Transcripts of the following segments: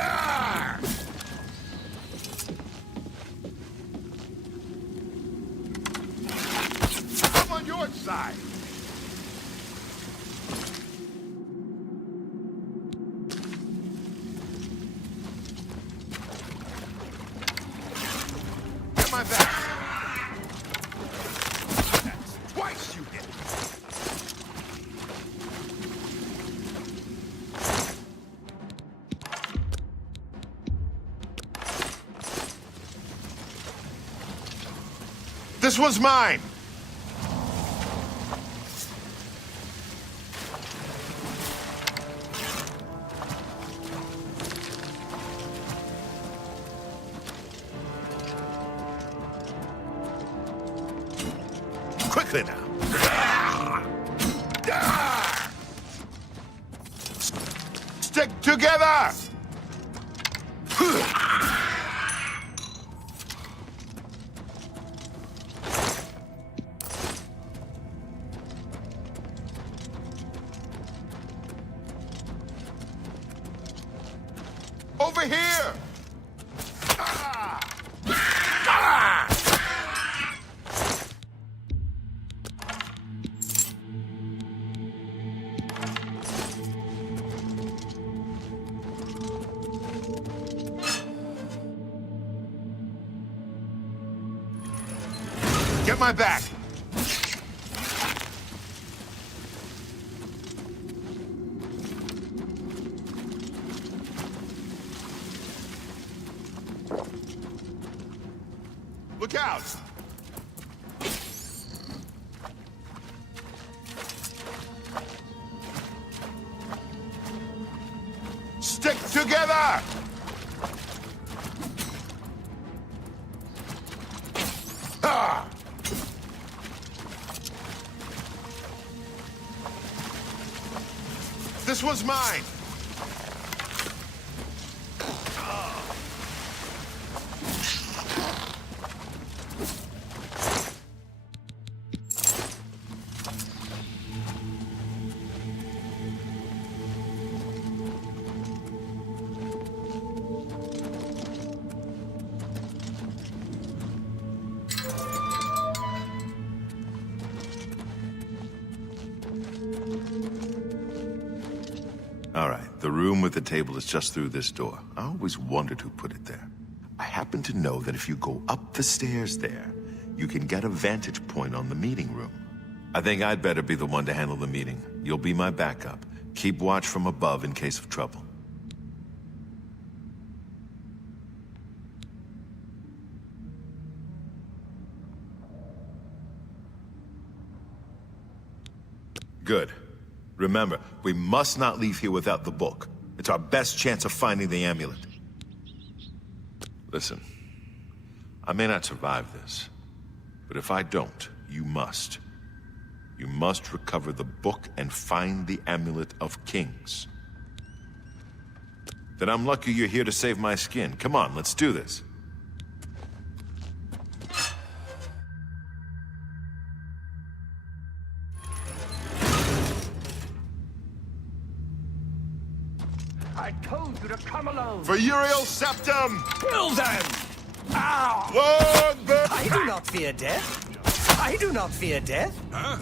Ah! I'm on your side. Get my back. That's twice you hit. This one's mine. Quickly now. Stick together! Over here! Ah! Ah! Get my back! Look out! Stick together! Ah! This one's mine! All right, the room with the table is just through this door. I always wondered who put it there. I happen to know that if you go up the stairs there, you can get a vantage point on the meeting room. I think I'd better be the one to handle the meeting. You'll be my backup. Keep watch from above in case of trouble. Good. Remember, we must not leave here without the book. It's our best chance of finding the amulet. Listen, I may not survive this, but if I don't, you must. You must recover the book and find the Amulet of Kings. Then I'm lucky you're here to save my skin. Come on, let's do this. I told you to come alone. For Uriel Septum! Kill them! Ow! Lord the... I do not fear death. I do not fear death. Huh?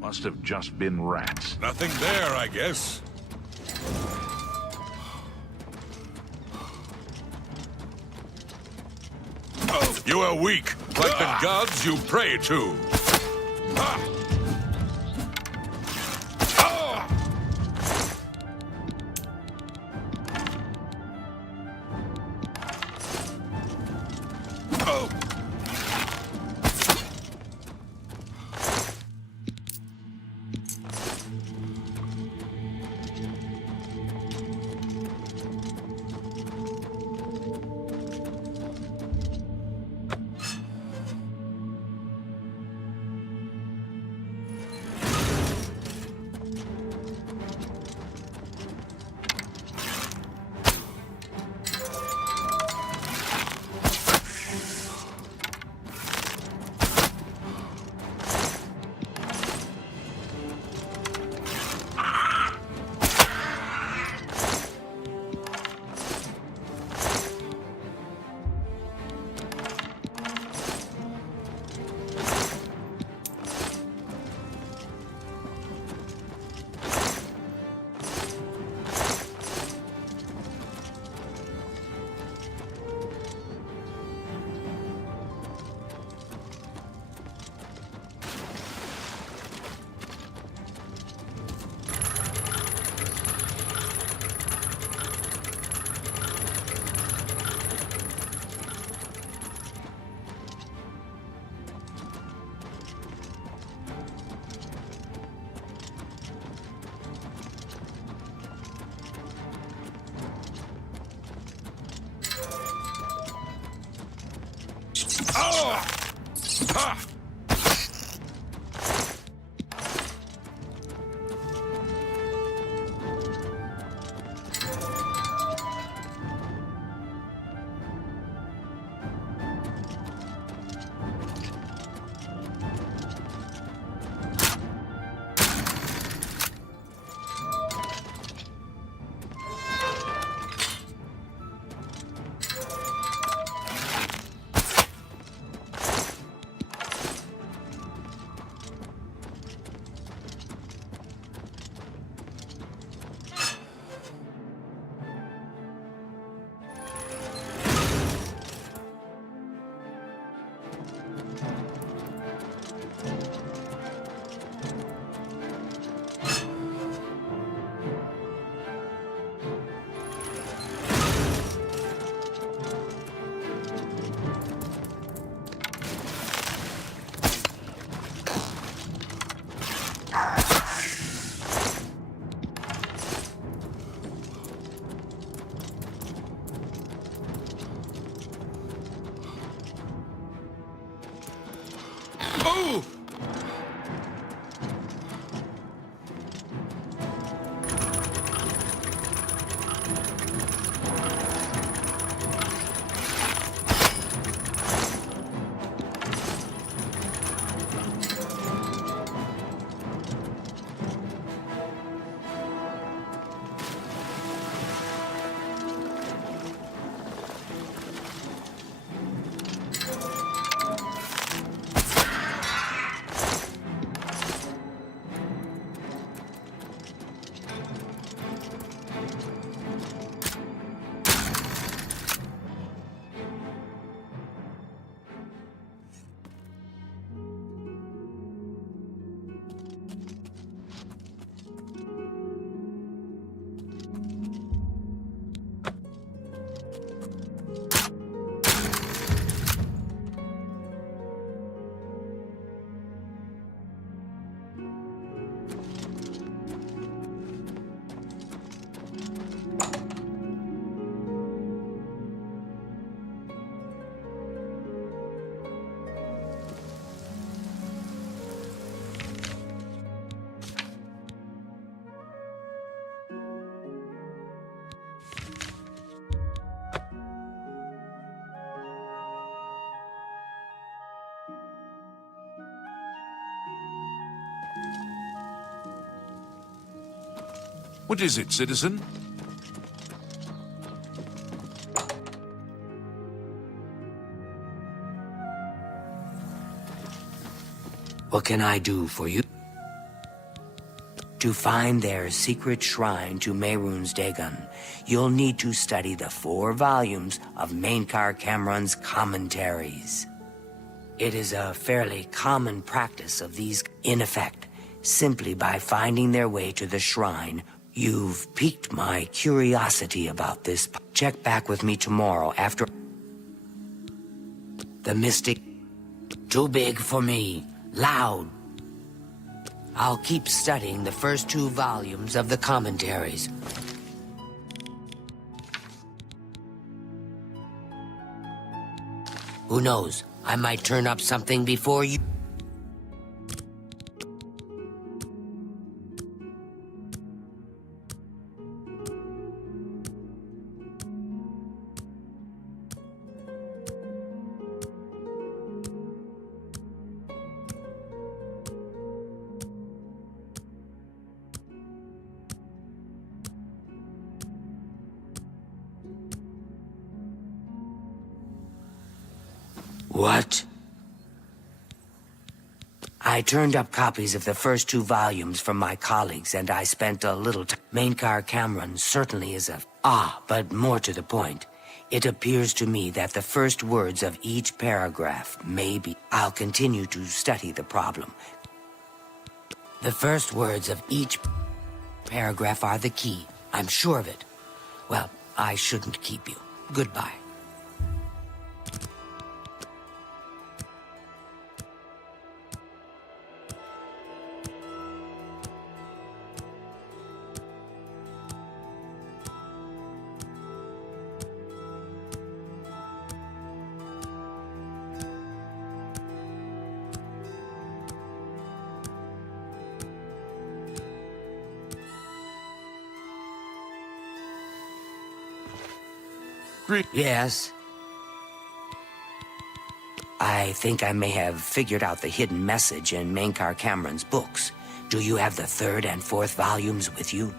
Must have just been rats. Nothing there, I guess. You are weak, like the gods you pray to. Ha! Oh! What is it, citizen? What can I do for you? To find their secret shrine to Mehrunes Dagon, you'll need to study the 4 volumes of Mainkar Cameron's commentaries. It is a fairly common practice of these, in effect, simply by finding their way to the shrine. You've piqued my curiosity about this. Check back with me tomorrow after... The mystic... Too big for me. Loud. I'll keep studying the first 2 volumes of the commentaries. Who knows? I might turn up something before you... What? I turned up copies of the first 2 volumes from my colleagues, and I spent a little time. Mainkar Cameron certainly is a... but more to the point. It appears to me that the first words of each paragraph may be... I'll continue to study the problem. The first words of each paragraph are the key. I'm sure of it. Well, I shouldn't keep you. Goodbye. Yes. I think I may have figured out the hidden message in Mainkar Cameron's books. Do you have the third and fourth volumes with you?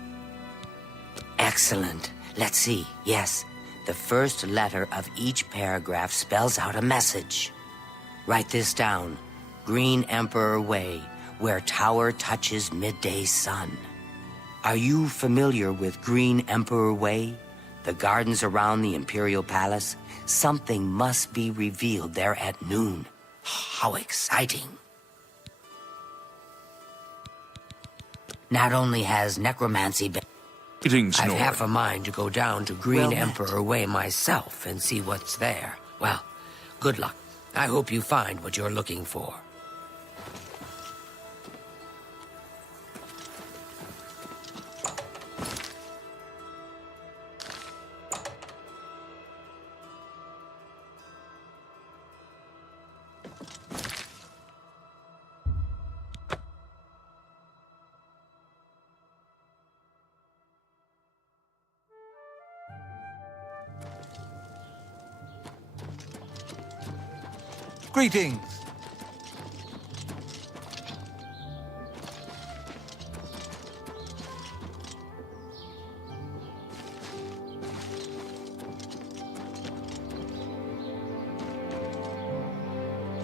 Excellent. Let's see. Yes. The first letter of each paragraph spells out a message. Write this down. Green Emperor Way, where tower touches midday sun. Are you familiar with Green Emperor Way? The gardens around the Imperial Palace? Something must be revealed there at noon. How exciting. Not only has necromancy been... I've half a mind to go down to Green Emperor Way myself and see what's there. Well, good luck. I hope you find what you're looking for. Greetings.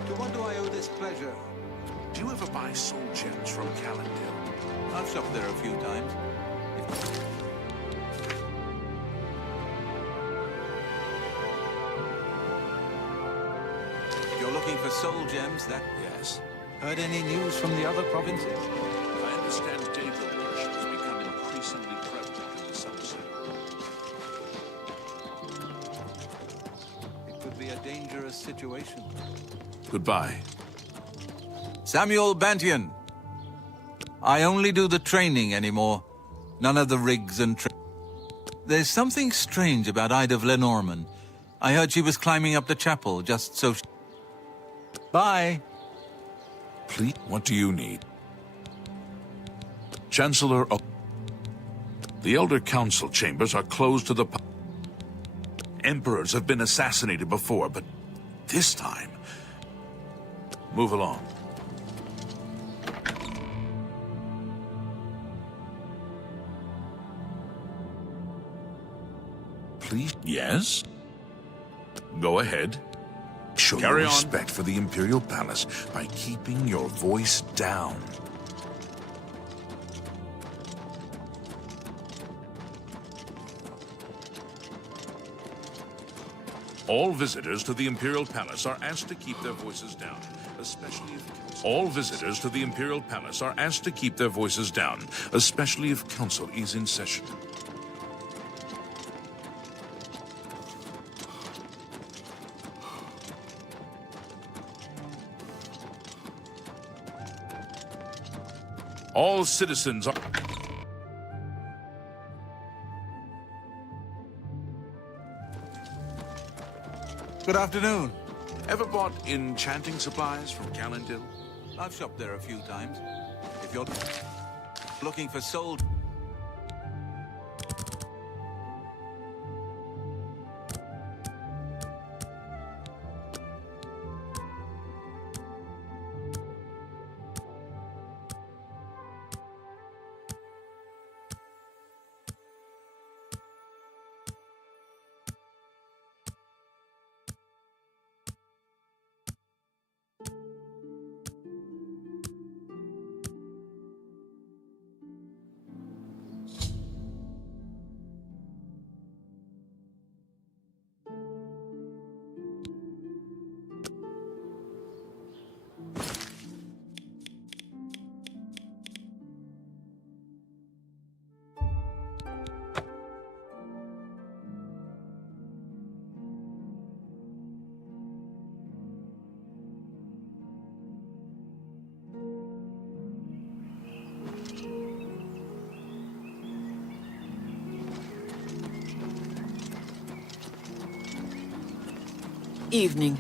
To what do I owe this pleasure? Do you ever buy soul gems from Calendil? I've shopped there a few times. If you're looking for soul gems, that... Yes. Heard any news from the other provinces? I understand Daedral worship has become increasingly prevalent in the Sunset. It could be a dangerous situation. Goodbye. Samuel Bantian. I only do the training anymore. None of the rigs and There's something strange about Ida of Lenormand. I heard she was climbing up the chapel just so Bye. Please, what do you need? Chancellor... The Elder Council chambers are closed to the... Emperors have been assassinated before, but this time... Move along. Please? Yes? Go ahead. Show your respect for the Imperial Palace by keeping your voice down. All visitors to the Imperial Palace are asked to keep their voices down, especially if... All visitors to the Imperial Palace are asked to keep their voices down, especially if Council is in session. All citizens are... Good afternoon. Ever bought enchanting supplies from Calendil? I've shopped there a few times. If you're looking for soul... Evening.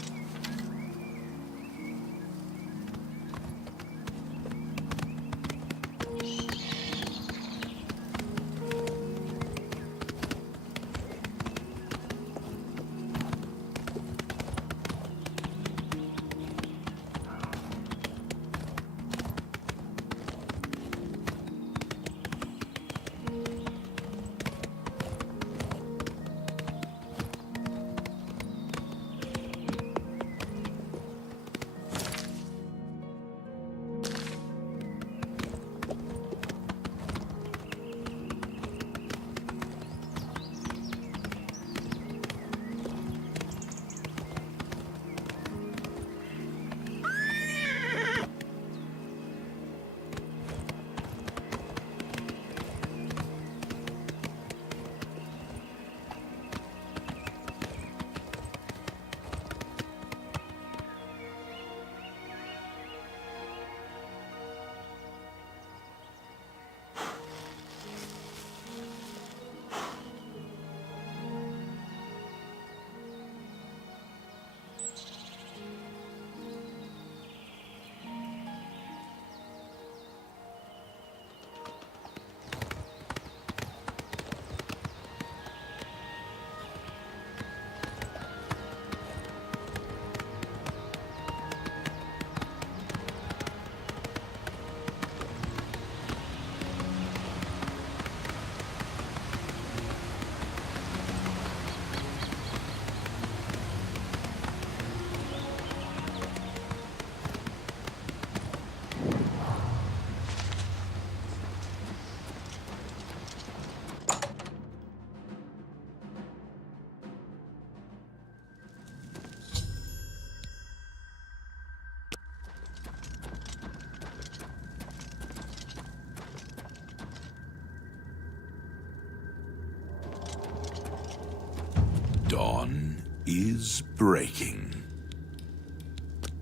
Dawn is breaking.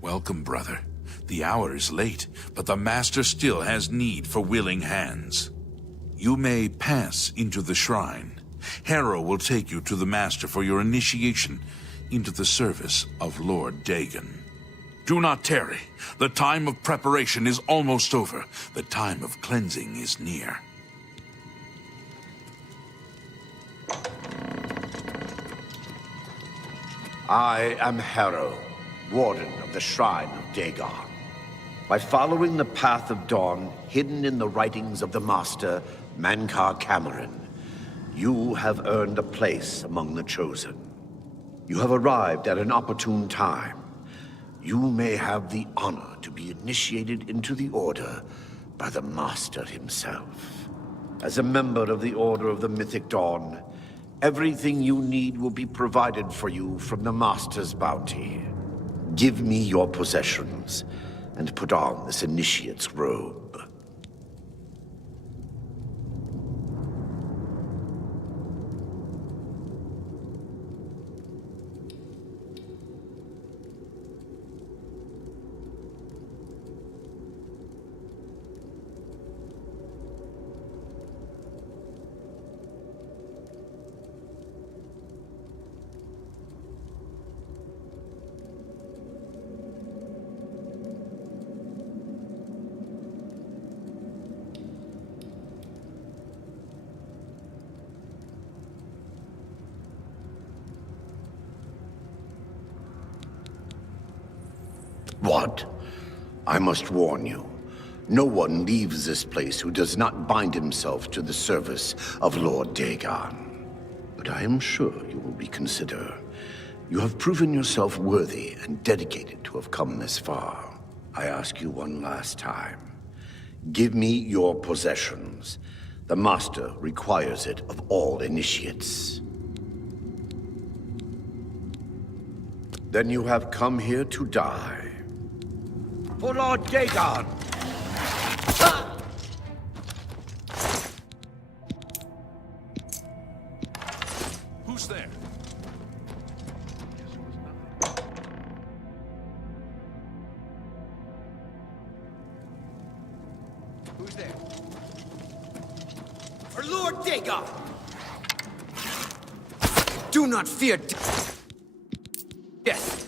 Welcome, brother. The hour is late, but the Master still has need for willing hands. You may pass into the shrine. Harrow will take you to the Master for your initiation into the service of Lord Dagon. Do not tarry. The time of preparation is almost over. The time of cleansing is near. I am Harrow, Warden of the Shrine of Dagon. By following the path of dawn hidden in the writings of the Master, Mankar Cameron, you have earned a place among the Chosen. You have arrived at an opportune time. You may have the honor to be initiated into the Order by the Master himself. As a member of the Order of the Mythic Dawn, everything you need will be provided for you from the Master's bounty. Give me your possessions, and put on this initiate's robe. What? I must warn you. No one leaves this place who does not bind himself to the service of Lord Dagon. But I am sure you will reconsider. You have proven yourself worthy and dedicated to have come this far. I ask you one last time. Give me your possessions. The Master requires it of all initiates. Then you have come here to die. For Lord Dagon! Who's there? Who's there? For Lord Dagon! Do not fear death!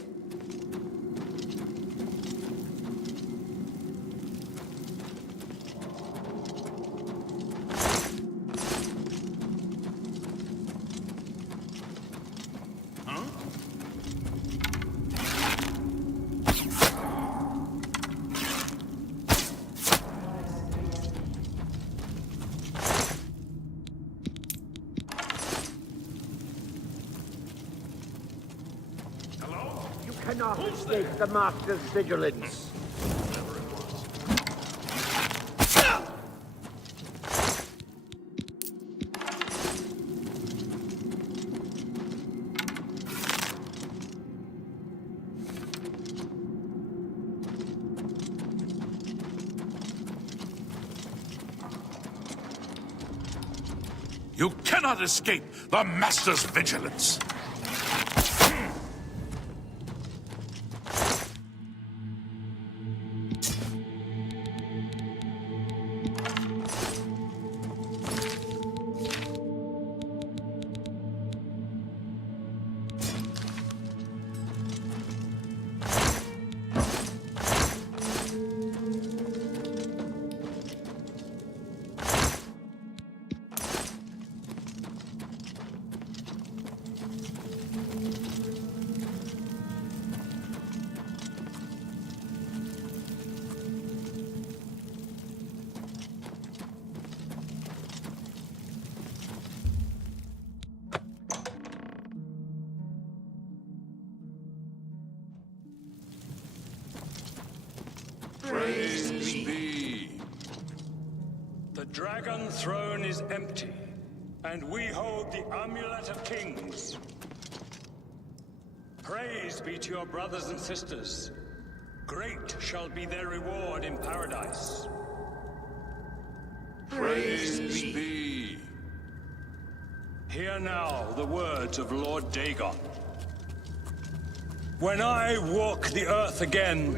Cannot escape the Master's vigilance. You cannot escape the Master's vigilance! Praise be. The Dragon Throne is empty, and we hold the Amulet of Kings. Praise be to your brothers and sisters. Great shall be their reward in paradise. Praise be. Hear now the words of Lord Dagon. When I walk the earth again,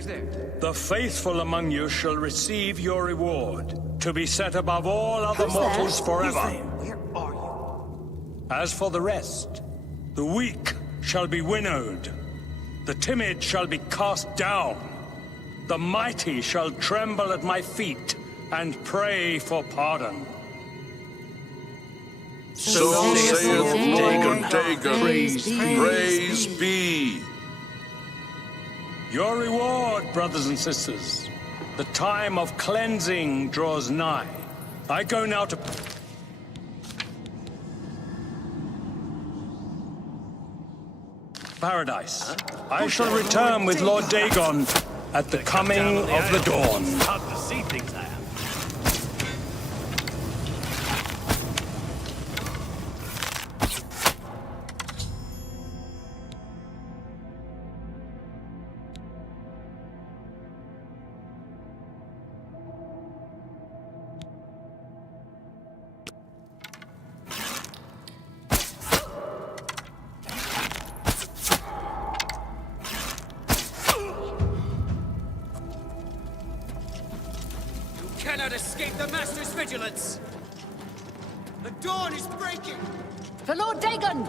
the faithful among you shall receive your reward, to be set above all other mortals forever. Where are you? As for the rest, the weak shall be winnowed, the timid shall be cast down, the mighty shall tremble at my feet and pray for pardon. So saith Lord Dagon. Praise be. Your reward, brothers and sisters. The time of cleansing draws nigh. I go now to... Paradise. I shall return with Lord Dagon at the coming of the dawn. Hard to see things I have. Cannot escape the Master's vigilance! The dawn is breaking! For Lord Dagon!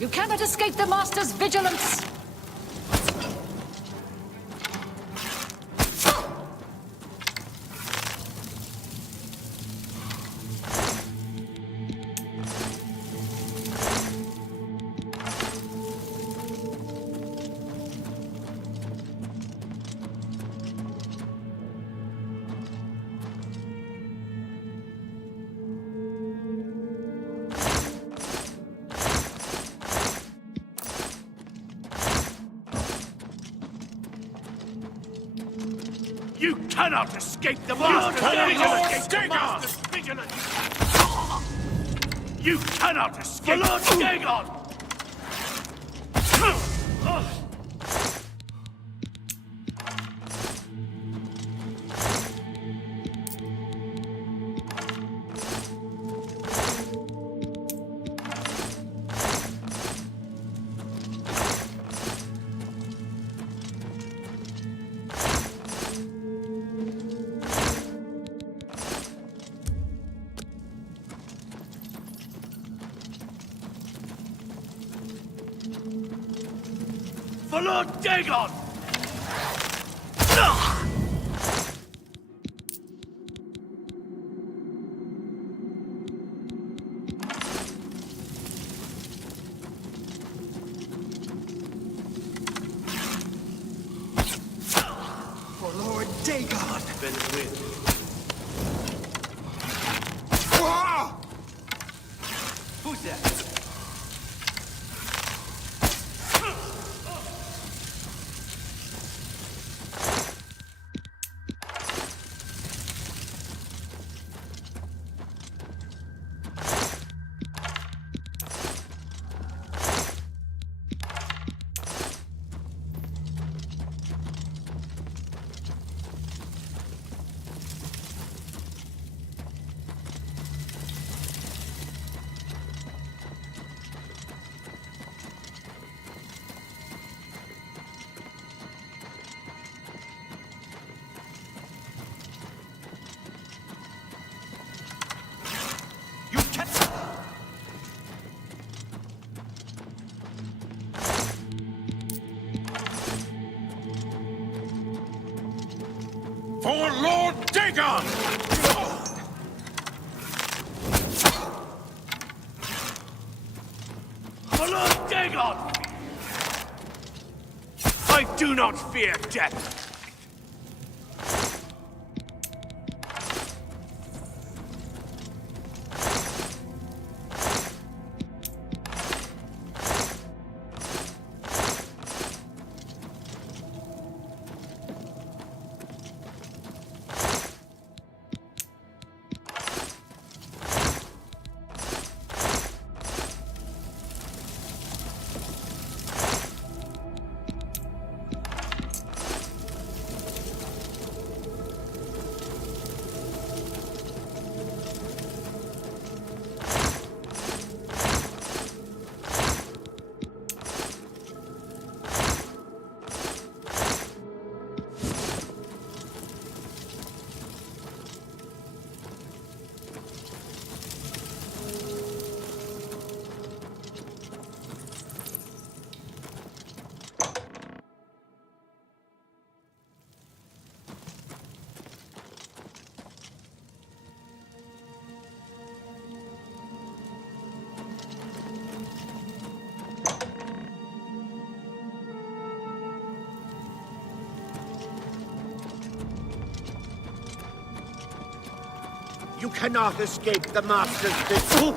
You cannot escape the Master's vigilance! You cannot escape the Master's vigilance! You cannot escape Lord Dagon! For Lord Dagon! For Lord Dagon! Who's that? For Lord Dagon! For Lord Dagon! I do not fear death. You cannot escape the Master's fist.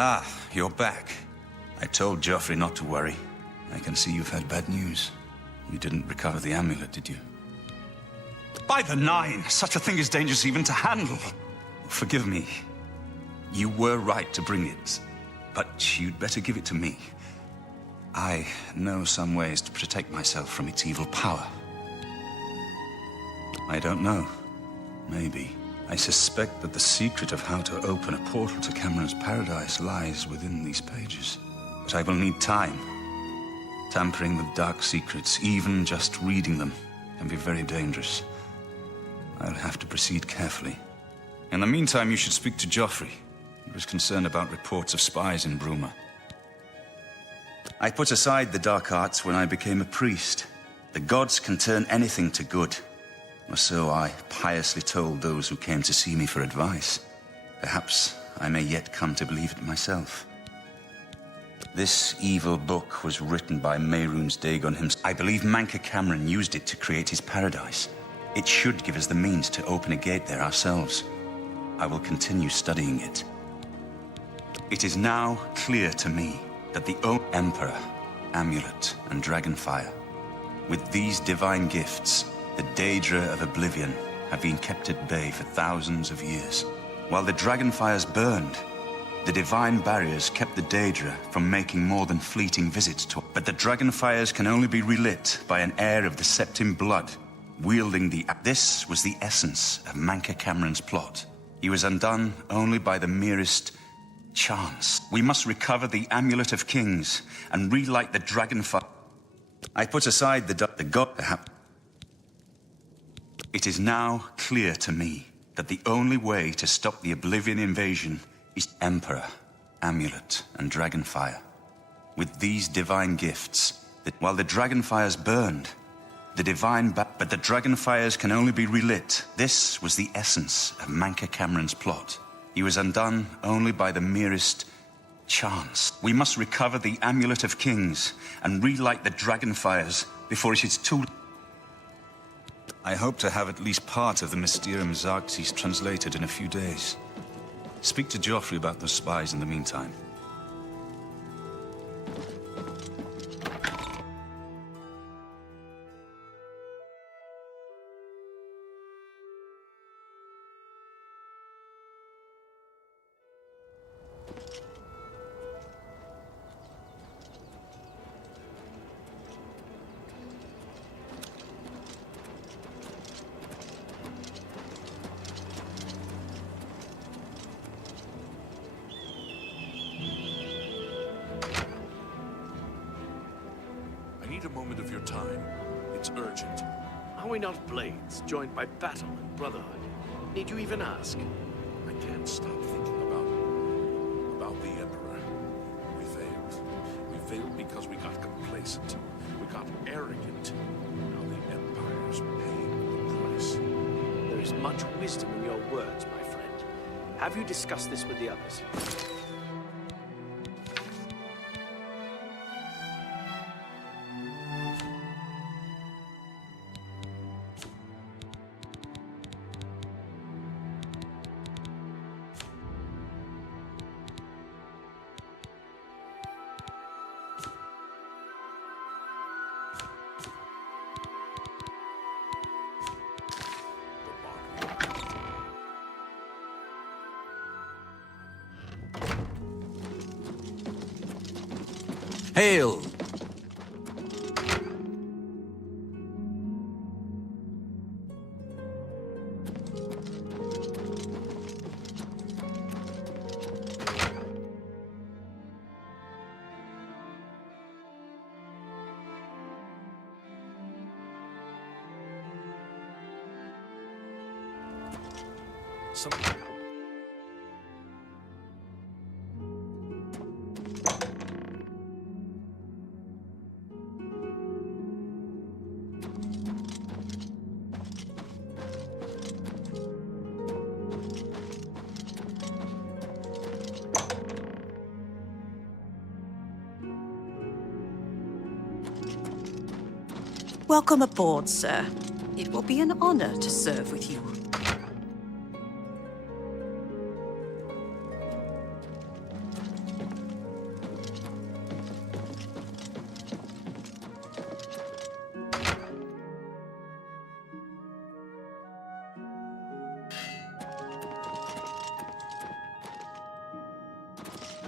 Ah, you're back. I told Joffrey not to worry. I can see you've had bad news. You didn't recover the amulet, did you? By the Nine! Such a thing is dangerous even to handle. Forgive me. You were right to bring it, but you'd better give it to me. I know some ways to protect myself from its evil power. I don't know. Maybe. I suspect that the secret of how to open a portal to Cameron's paradise lies within these pages. But I will need time. Tampering with dark secrets, even just reading them, can be very dangerous. I'll have to proceed carefully. In the meantime, you should speak to Joffrey. He was concerned about reports of spies in Bruma. I put aside the dark arts when I became a priest. The gods can turn anything to good. Or so I piously told those who came to see me for advice. Perhaps I may yet come to believe it myself. This evil book was written by Mehrunes Dagon himself. I believe Manka Cameron used it to create his paradise. It should give us the means to open a gate there ourselves. I will continue studying it. It is now clear to me that the Emperor, Amulet, and Dragonfire, with these divine gifts, the Daedra of Oblivion, have been kept at bay for thousands of years. While the Dragonfires burned, the divine barriers kept the Daedra from making more than fleeting visits to. But the Dragonfires can only be relit by an heir of the Septim blood, wielding the... This was the essence of Manka Cameron's plot. He was undone only by the merest chance. We must recover the Amulet of Kings and relight the Dragonfire. I put aside the god... It is now clear to me that the only way to stop the Oblivion invasion is Emperor, Amulet, and Dragonfire. With these divine gifts, while the Dragonfires burned, but the Dragonfires can only be relit. This was the essence of Manka Cameron's plot. He was undone only by the merest chance. We must recover the Amulet of Kings and relight the Dragonfires before it is too... I hope to have at least part of the Mysterium Xarxes translated in a few days. Speak to Joffrey about those spies in the meantime. I need a moment of your time. It's urgent. Are we not blades, joined by battle and brotherhood? Need you even ask? I can't stop thinking about the Emperor. We failed. We failed because we got complacent. We got arrogant. Now the Empire's paying the price. There is much wisdom in your words, my friend. Have you discussed this with the others? Hail! Welcome aboard, sir. It will be an honor to serve with you.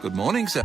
Good morning, sir.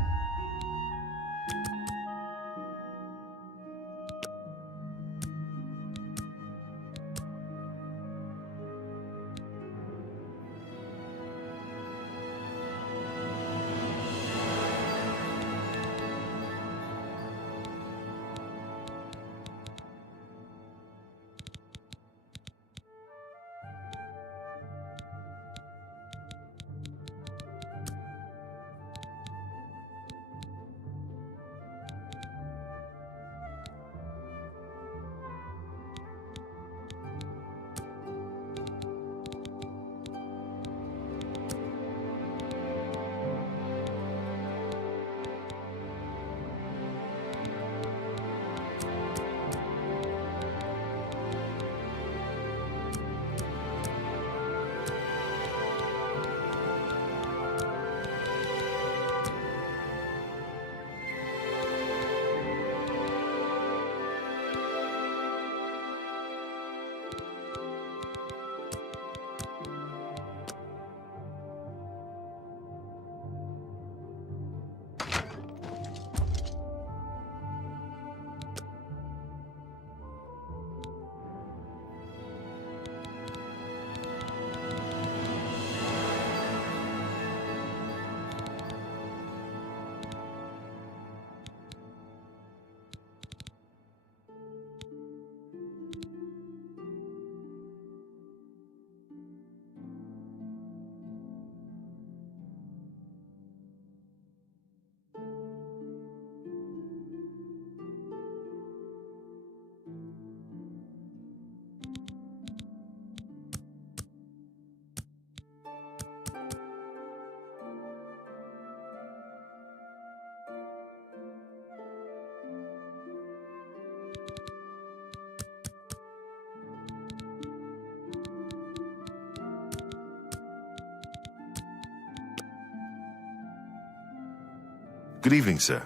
Good evening, sir.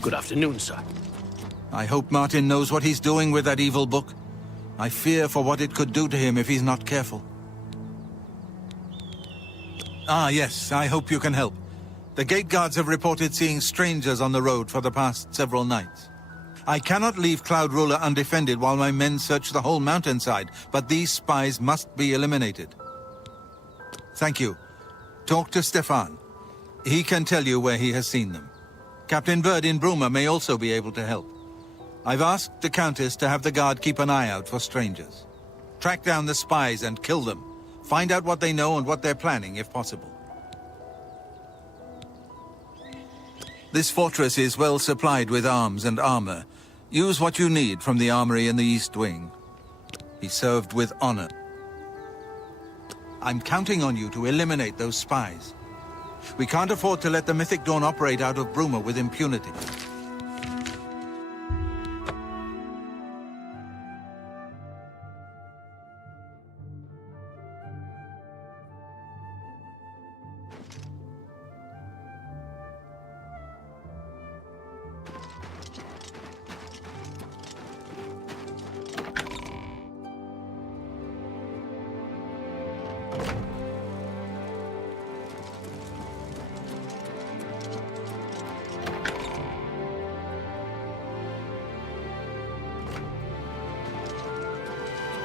Good afternoon, sir. I hope Martin knows what he's doing with that evil book. I fear for what it could do to him if he's not careful. Ah, yes, I hope you can help. The gate guards have reported seeing strangers on the road for the past several nights. I cannot leave Cloud Ruler undefended while my men search the whole mountainside, but these spies must be eliminated. Thank you. Talk to Stefan. He can tell you where he has seen them. Captain Bird in Bruma may also be able to help. I've asked the Countess to have the guard keep an eye out for strangers. Track down the spies and kill them. Find out what they know and what they're planning, if possible. This fortress is well supplied with arms and armor. Use what you need from the armory in the East Wing. He served with honor. I'm counting on you to eliminate those spies. We can't afford to let the Mythic Dawn operate out of Bruma with impunity.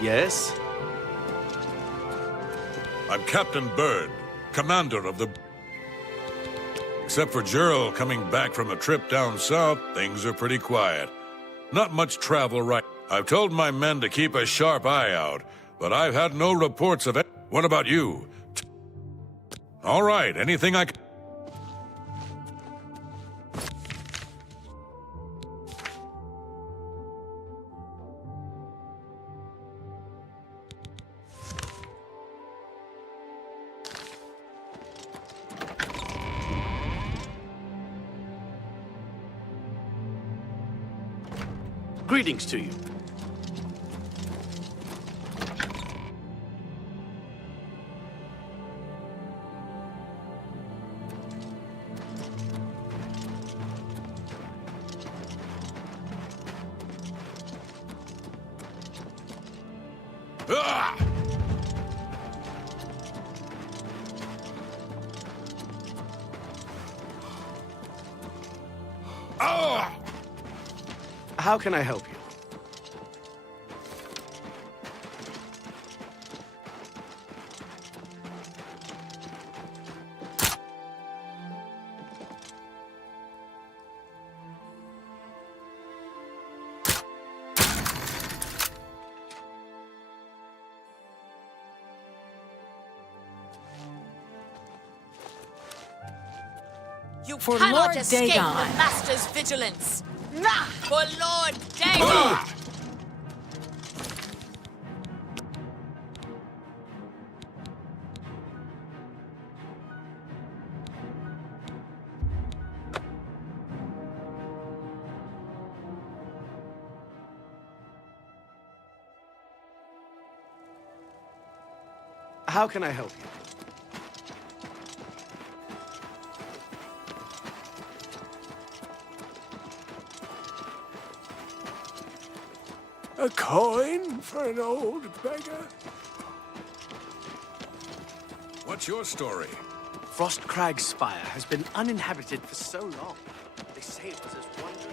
Yes? I'm Captain Bird, commander of the... Except for Gerald coming back from a trip down south, things are pretty quiet. Not much travel right. I've told my men to keep a sharp eye out, but I've had no reports of it. What about you? All right, anything I can... Greetings to you. Ah! Ah! How can I help you? You For cannot Lord escape Dagon. the Master's vigilance. Nah, for Lord Dagon! How can I help you? A coin for an old beggar? What's your story? Frostcrag Spire has been uninhabited for so long. They say it was as wonderful.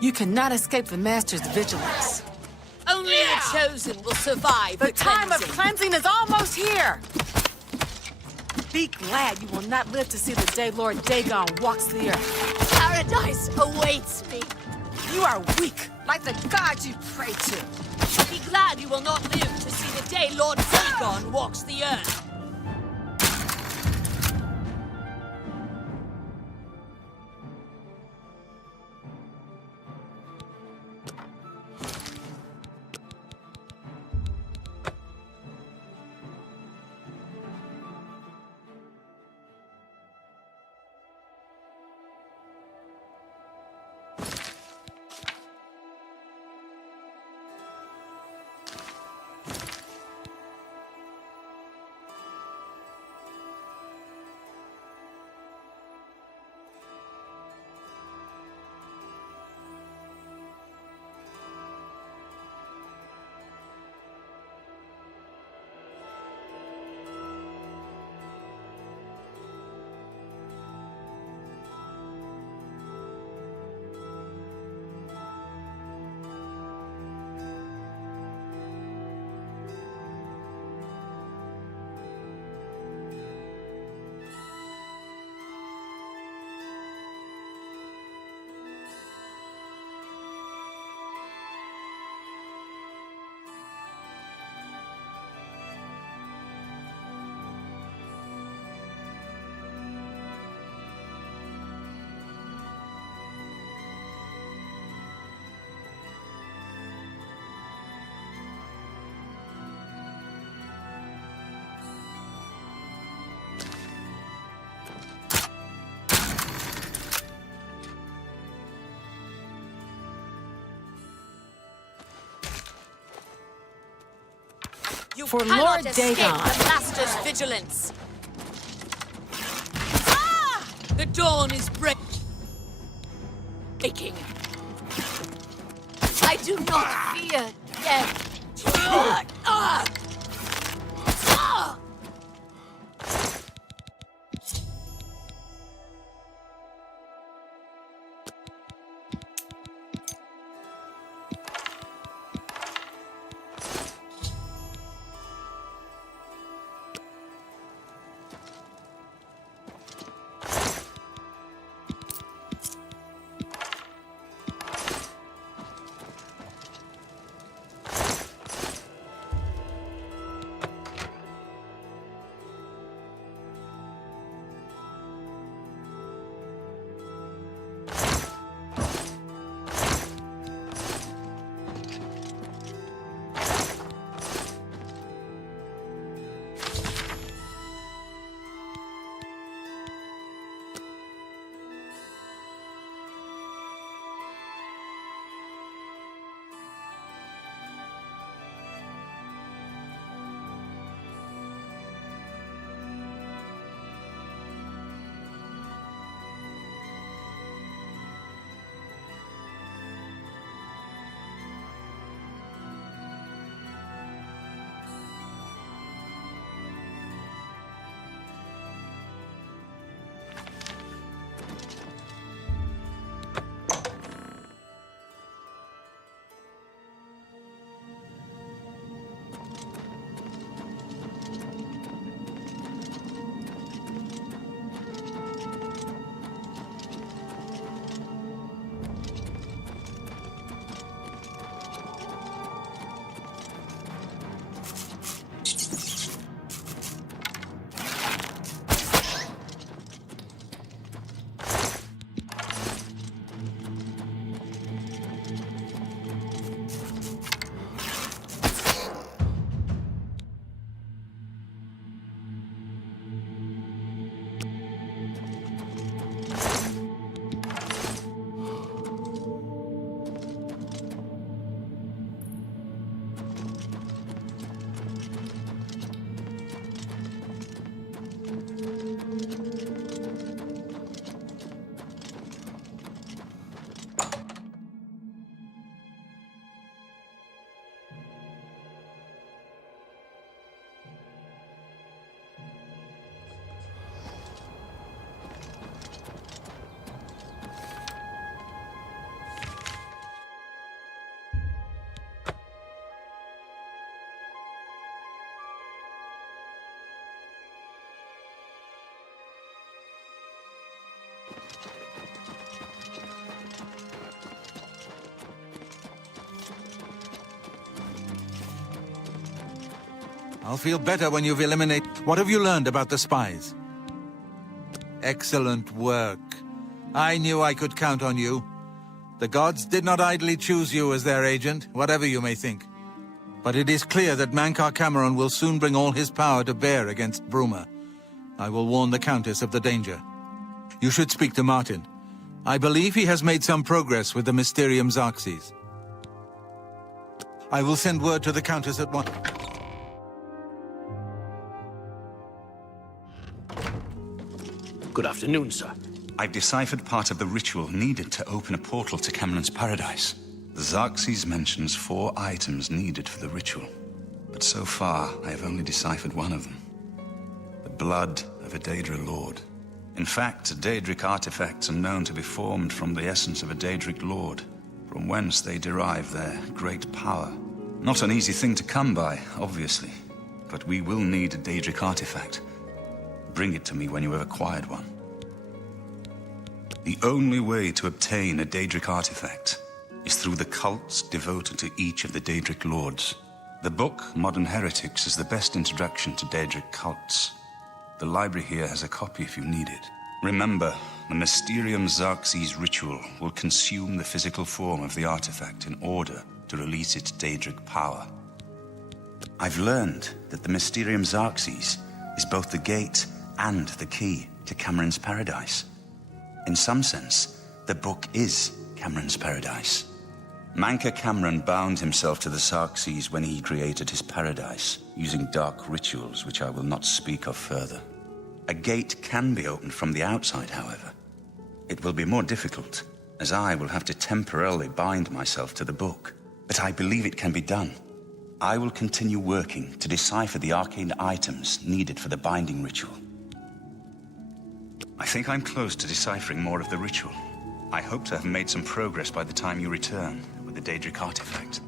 You cannot escape the Master's vigilance. Only the chosen will survive The time of cleansing. cleansing is almost here! Be glad you will not live to see the day Lord Dagon walks the earth. Paradise awaits me. You are weak, like the gods you pray to. Be glad you will not live to see the day Lord Dagon walks the earth. You For cannot Lord escape Dagon. the Master's vigilance. Ah! The dawn is breaking. I do not fear death. Ah! Ah! Ah! I'll feel better when you've eliminated... What have you learned about the spies? Excellent work. I knew I could count on you. The gods did not idly choose you as their agent, whatever you may think. But it is clear that Mankar Cameron will soon bring all his power to bear against Bruma. I will warn the Countess of the danger. You should speak to Martin. I believe he has made some progress with the Mysterium Xerxes. I will send word to the Countess at once. Good afternoon, sir. I've deciphered part of the ritual needed to open a portal to Cameron's paradise. The Xerxes mentions 4 items needed for the ritual. But so far, I have only deciphered one of them. The blood of a Daedra lord. In fact, Daedric artifacts are known to be formed from the essence of a Daedric lord, from whence they derive their great power. Not an easy thing to come by, obviously, but we will need a Daedric artifact. Bring it to me when you have acquired one. The only way to obtain a Daedric artifact is through the cults devoted to each of the Daedric lords. The book, Modern Heretics, is the best introduction to Daedric cults. The library here has a copy if you need it. Remember, the Mysterium Xerxes ritual will consume the physical form of the artifact in order to release its Daedric power. I've learned that the Mysterium Xerxes is both the gate and the key to Cameron's paradise. In some sense, the book is Cameron's paradise. Mankar Cameron bound himself to the Xerxes when he created his paradise, using dark rituals which I will not speak of further. A gate can be opened from the outside, however. It will be more difficult, as I will have to temporarily bind myself to the book. But I believe it can be done. I will continue working to decipher the arcane items needed for the binding ritual. I think I'm close to deciphering more of the ritual. I hope to have made some progress by the time you return with the Daedric artifact.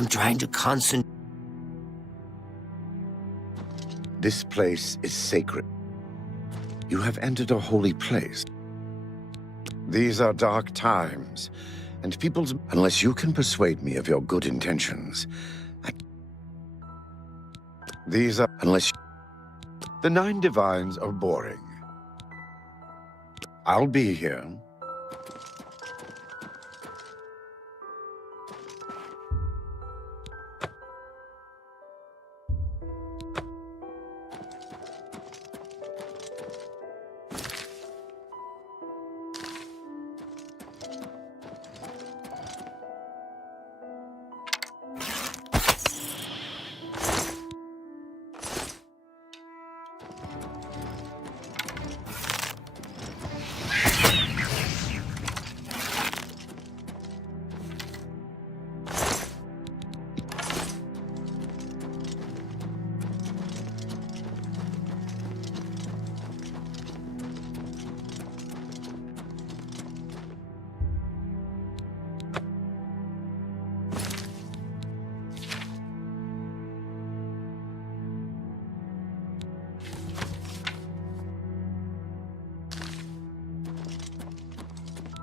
I'm trying to concentrate. This place is sacred. You have entered a holy place. These are dark times, and people's... Unless you can persuade me of your good intentions, These are... Unless... The 9 divines are boring. I'll be here.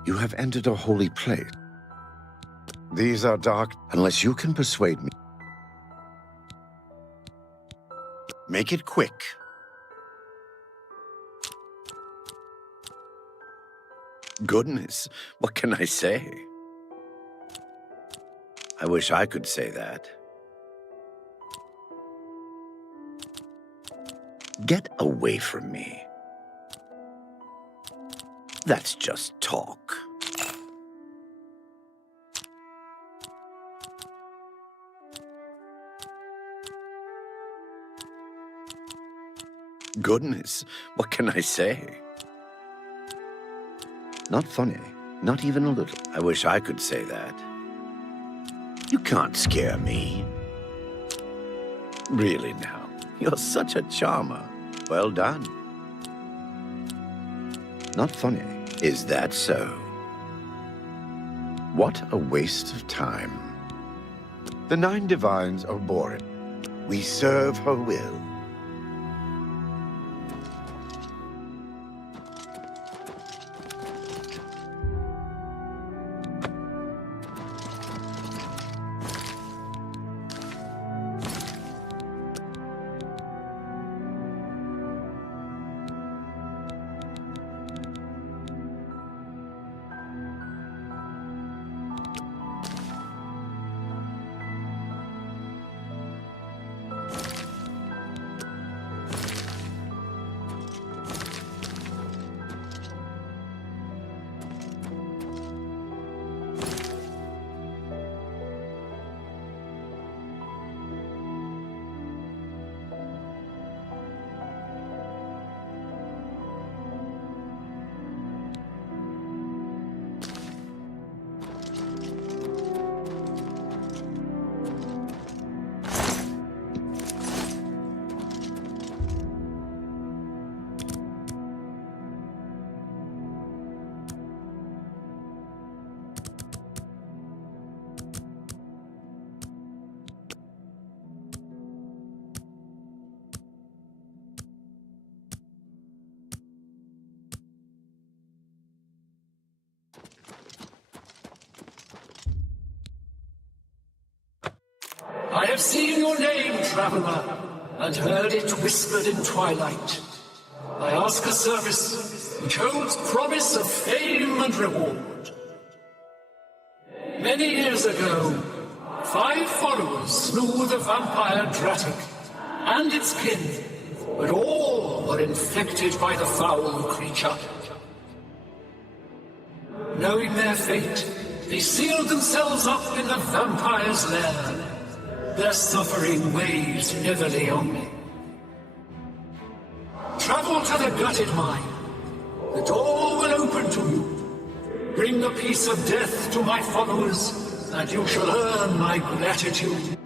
You have entered a holy place. These are dark, unless you can persuade me. Make it quick. Goodness, what can I say? I wish I could say that. Get away from me. That's just talk. Goodness, what can I say? Not funny, not even a little. I wish I could say that. You can't scare me. Really now, you're such a charmer. Well done. Not funny. Is that so? What a waste of time. The 9 divines are boring. We serve her will. I have seen your name, traveler, and heard it whispered in twilight. I ask a service which holds promise of fame and reward. Many years ago, 5 followers slew the vampire Dratic and its kin, but all were infected by the foul creature. Knowing their fate, they sealed themselves up in the vampire's lair. Their suffering weighs heavily on me. Travel to the gutted mine. The door will open to you. Bring the piece of death to my followers, and you shall earn my gratitude.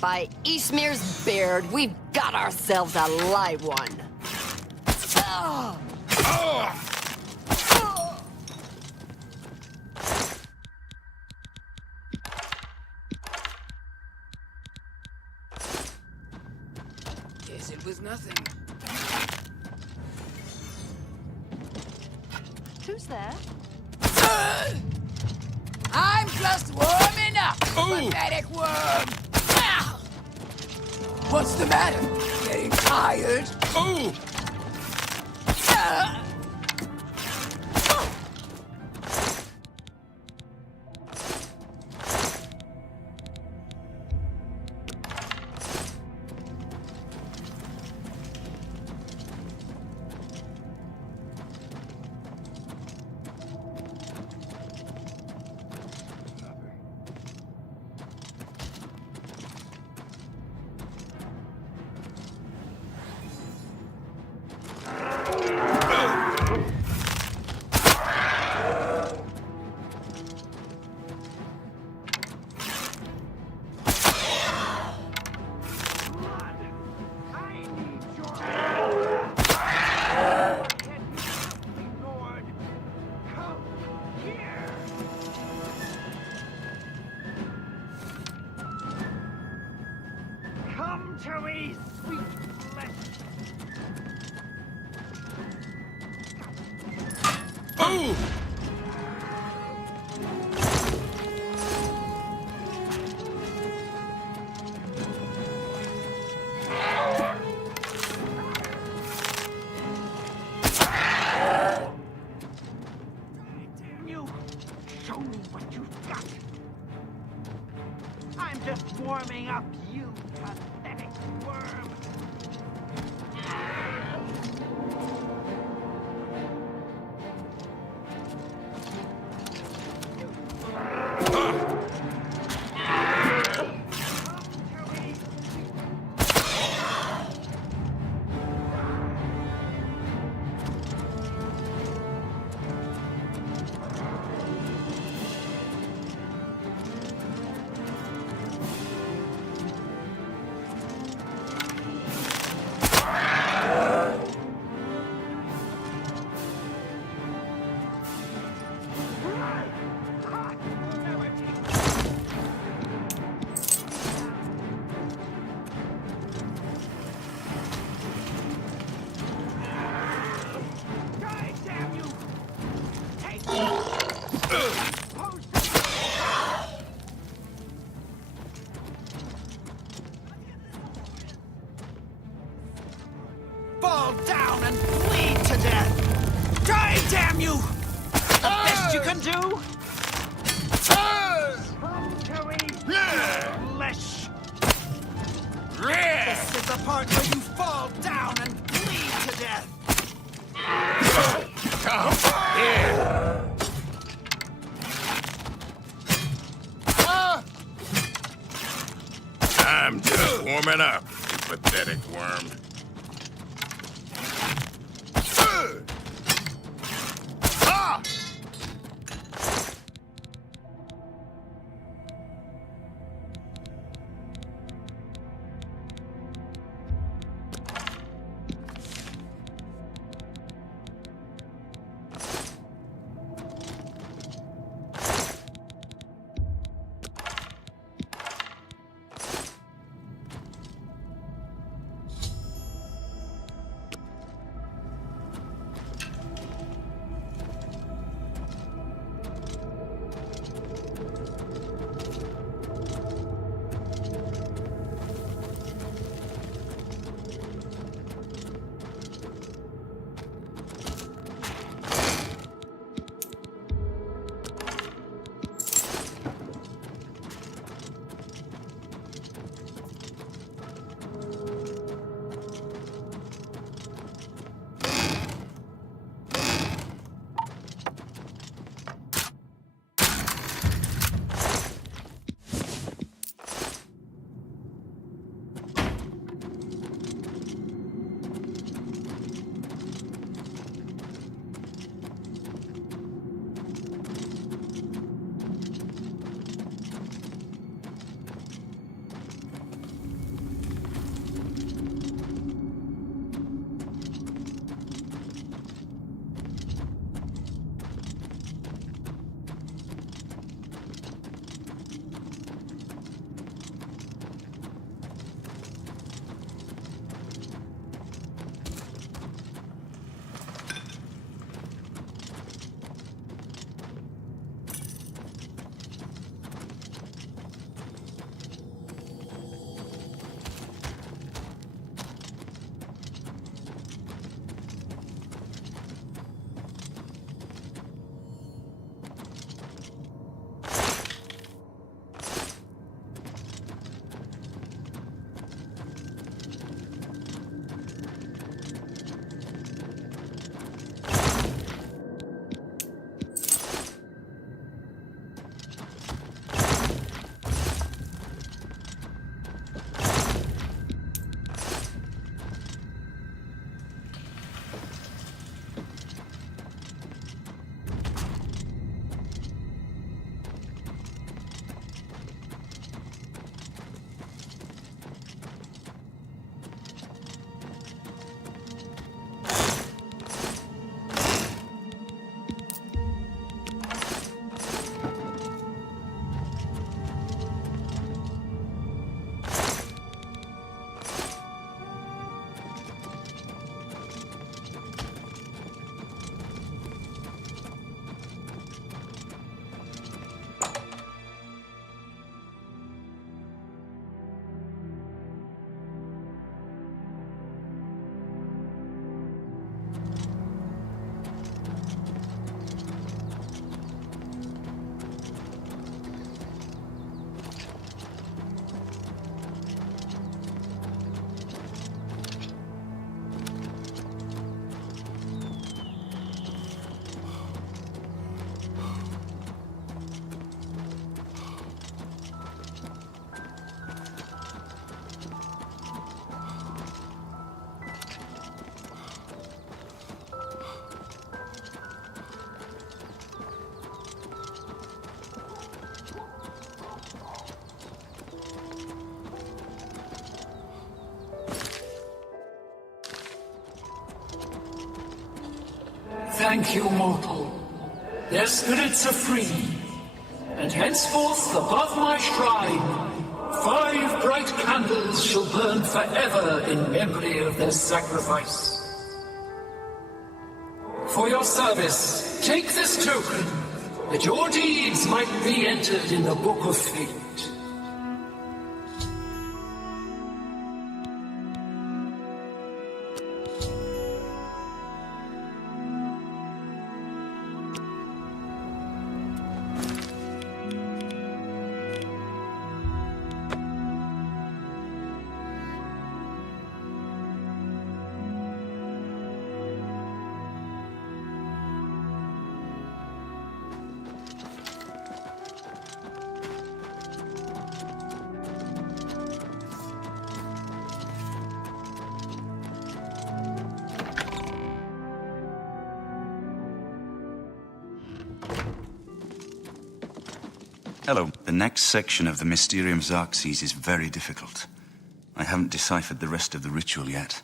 By Eastmere's beard, we've got ourselves a live one. Guess it was nothing. Who's there? I'm just warming up, pathetic worm. Ow! What's the matter? Getting tired? Oh! Come to me, sweet flesh. Oh! Damn you! Show me what you've got. I'm just warming up, you pathetic worm. Fall down and bleed to death! Die, damn you! The best you can do? Come to me, flesh. This is the part where you fall down and bleed to death! Come here! I'm just warming up, you pathetic worm. Thank you, mortal. Their spirits are free, and henceforth above my shrine, 5 bright candles shall burn forever in memory of their sacrifice. For your service, take this token, that your deeds might be entered in the Book of Fate. Hello. The next section of the Mysterium Xerxes is very difficult. I haven't deciphered the rest of the ritual yet.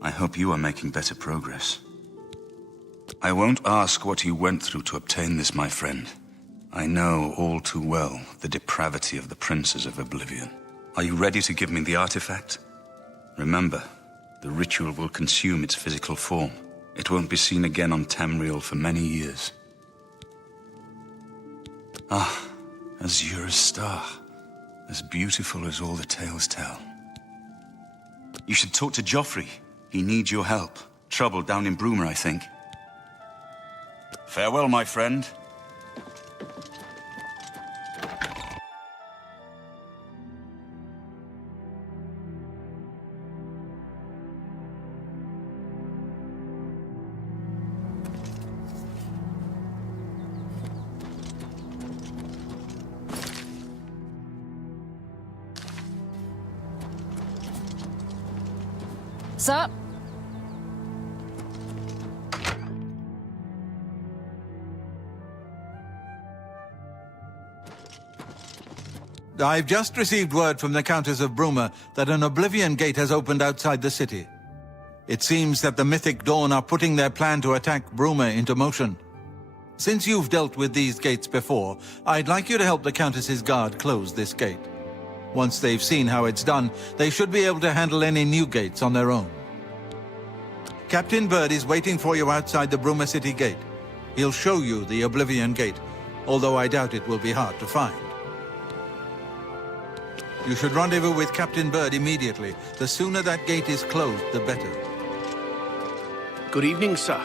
I hope you are making better progress. I won't ask what you went through to obtain this, my friend. I know all too well the depravity of the princes of Oblivion. Are you ready to give me the artifact? Remember, the ritual will consume its physical form. It won't be seen again on Tamriel for many years. Ah, Azura's star. As beautiful as all the tales tell. You should talk to Joffrey. He needs your help. Trouble down in Bruma, I think. Farewell, my friend. Sup? I've just received word from the Countess of Bruma that an Oblivion gate has opened outside the city. It seems that the Mythic Dawn are putting their plan to attack Bruma into motion. Since you've dealt with these gates before, I'd like you to help the Countess's guard close this gate. Once they've seen how it's done, they should be able to handle any new gates on their own. Captain Bird is waiting for you outside the Bruma City gate. He'll show you the Oblivion gate, although I doubt it will be hard to find. You should rendezvous with Captain Bird immediately. The sooner that gate is closed, the better. Good evening, sir.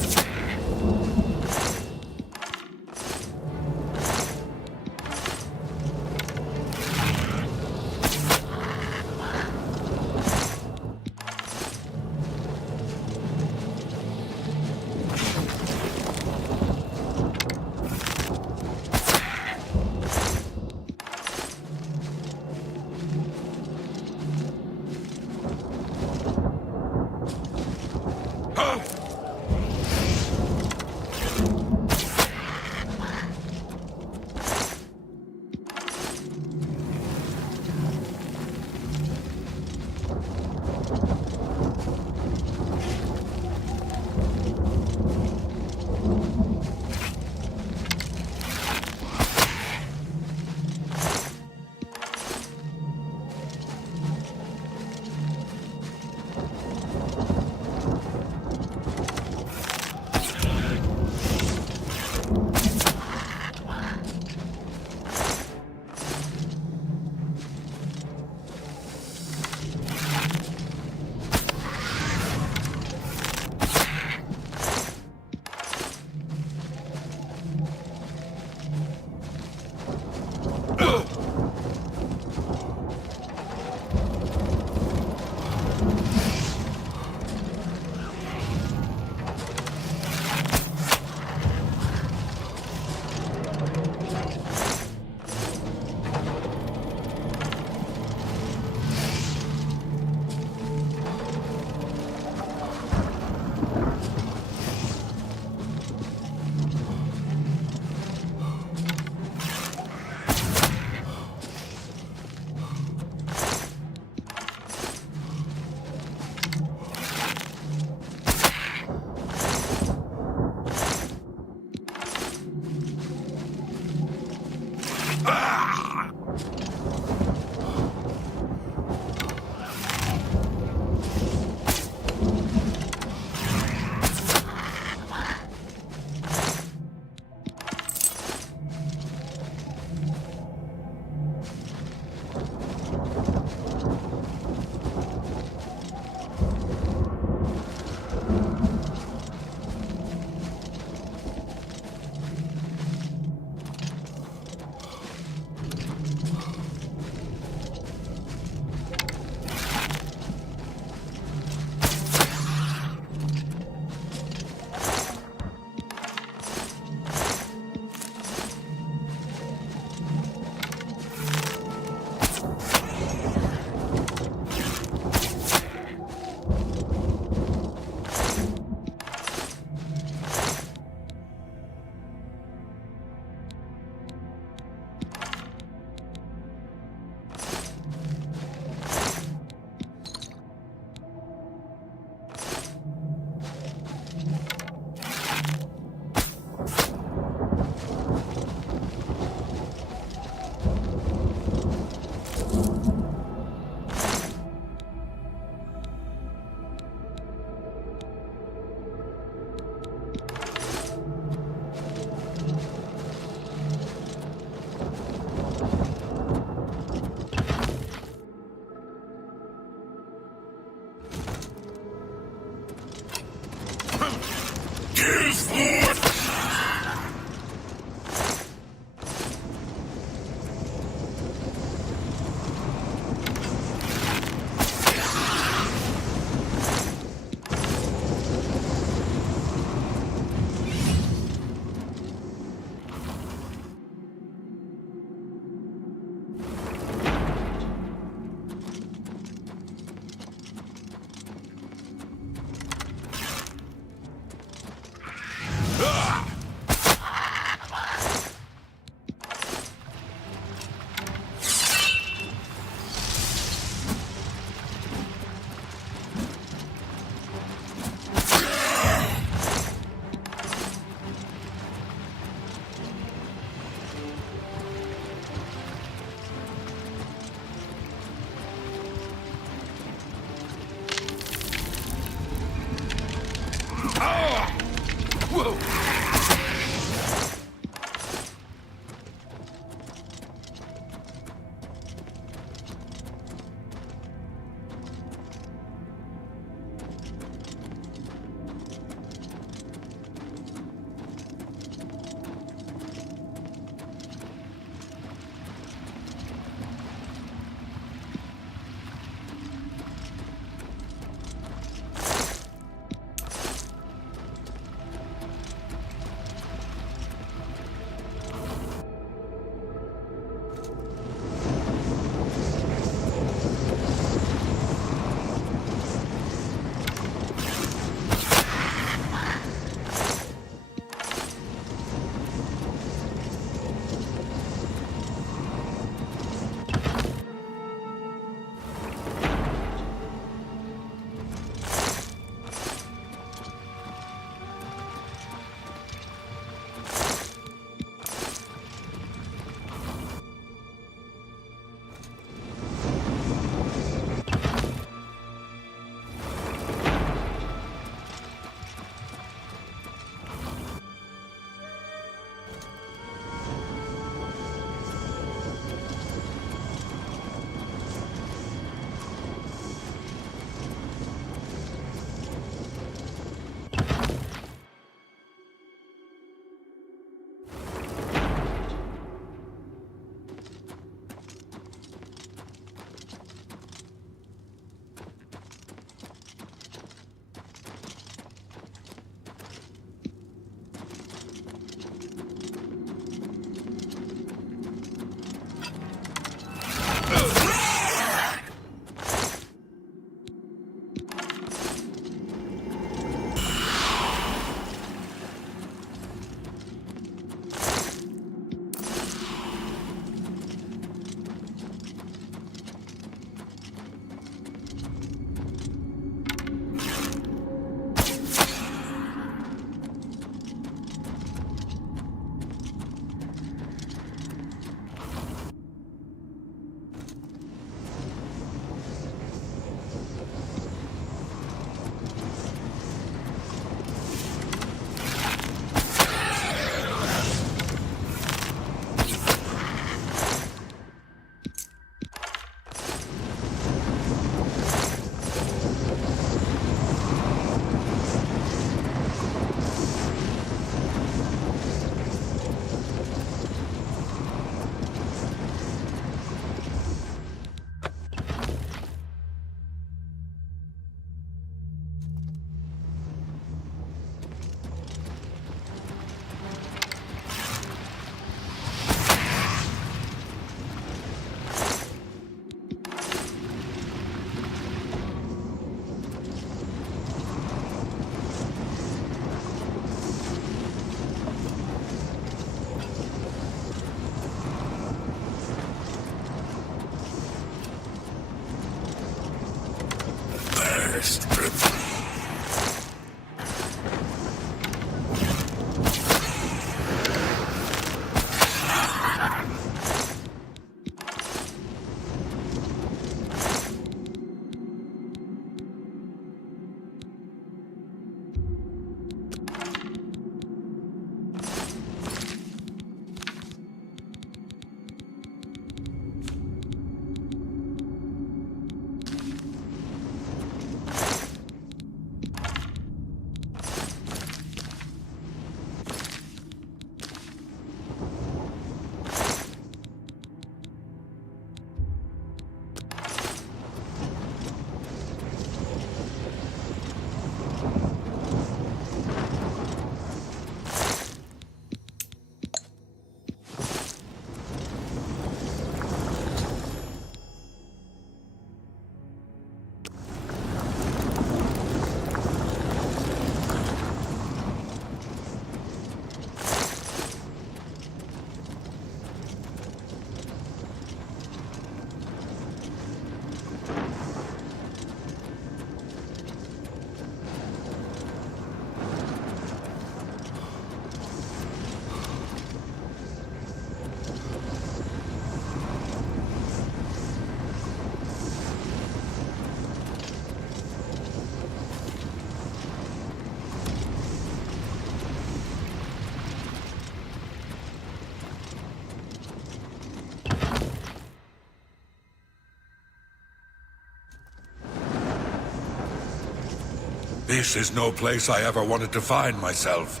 This is no place I ever wanted to find myself.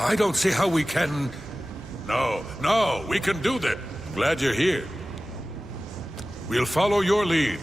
I don't see how we can... No, we can do that. Glad you're here. We'll follow your lead.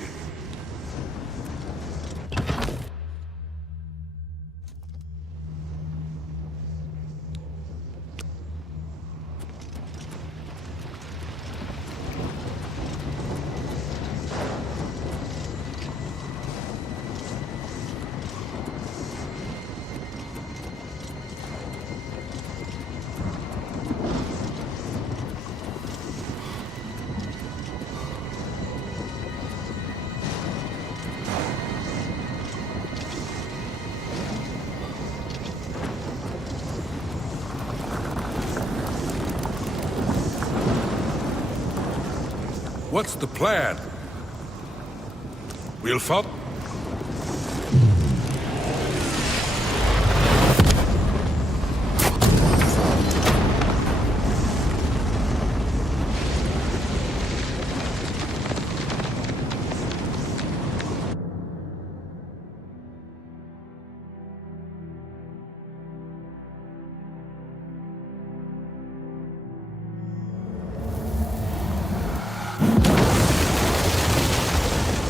What's the plan? We'll follow...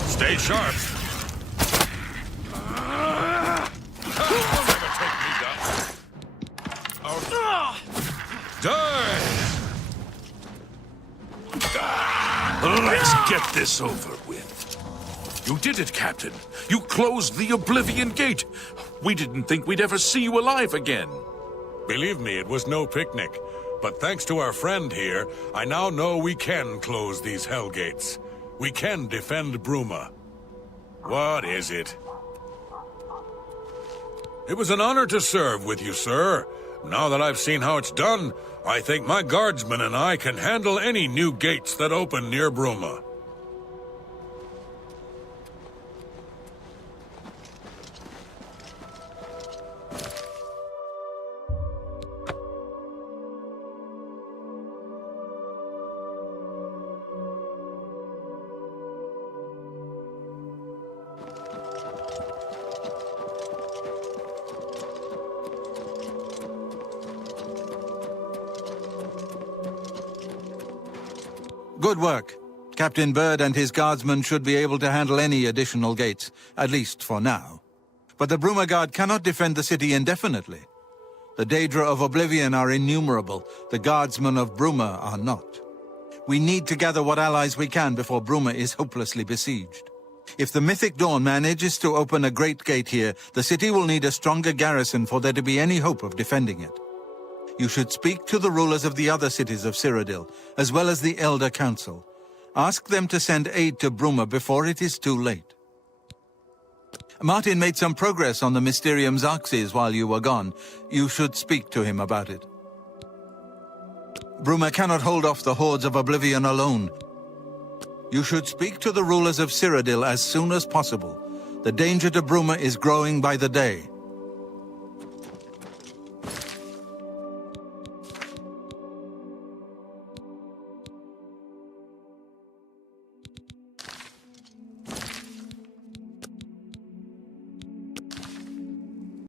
Stay sharp. You'll never take me down. Die! Let's get this over with. You did it, Captain. You closed the Oblivion Gate. We didn't think we'd ever see you alive again. Believe me, it was no picnic. But thanks to our friend here, I now know we can close these hell gates. We can defend Bruma. What is it? It was an honor to serve with you, sir. Now that I've seen how it's done, I think my guardsmen and I can handle any new gates that open near Bruma. Good work. Captain Bird and his guardsmen should be able to handle any additional gates, at least for now. But the Bruma Guard cannot defend the city indefinitely. The Daedra of Oblivion are innumerable. The guardsmen of Bruma are not. We need to gather what allies we can before Bruma is hopelessly besieged. If the Mythic Dawn manages to open a great gate here, the city will need a stronger garrison for there to be any hope of defending it. You should speak to the rulers of the other cities of Cyrodiil, as well as the Elder Council. Ask them to send aid to Bruma before it is too late. Martin made some progress on the Mysterium Xarxes while you were gone. You should speak to him about it. Bruma cannot hold off the hordes of Oblivion alone. You should speak to the rulers of Cyrodiil as soon as possible. The danger to Bruma is growing by the day.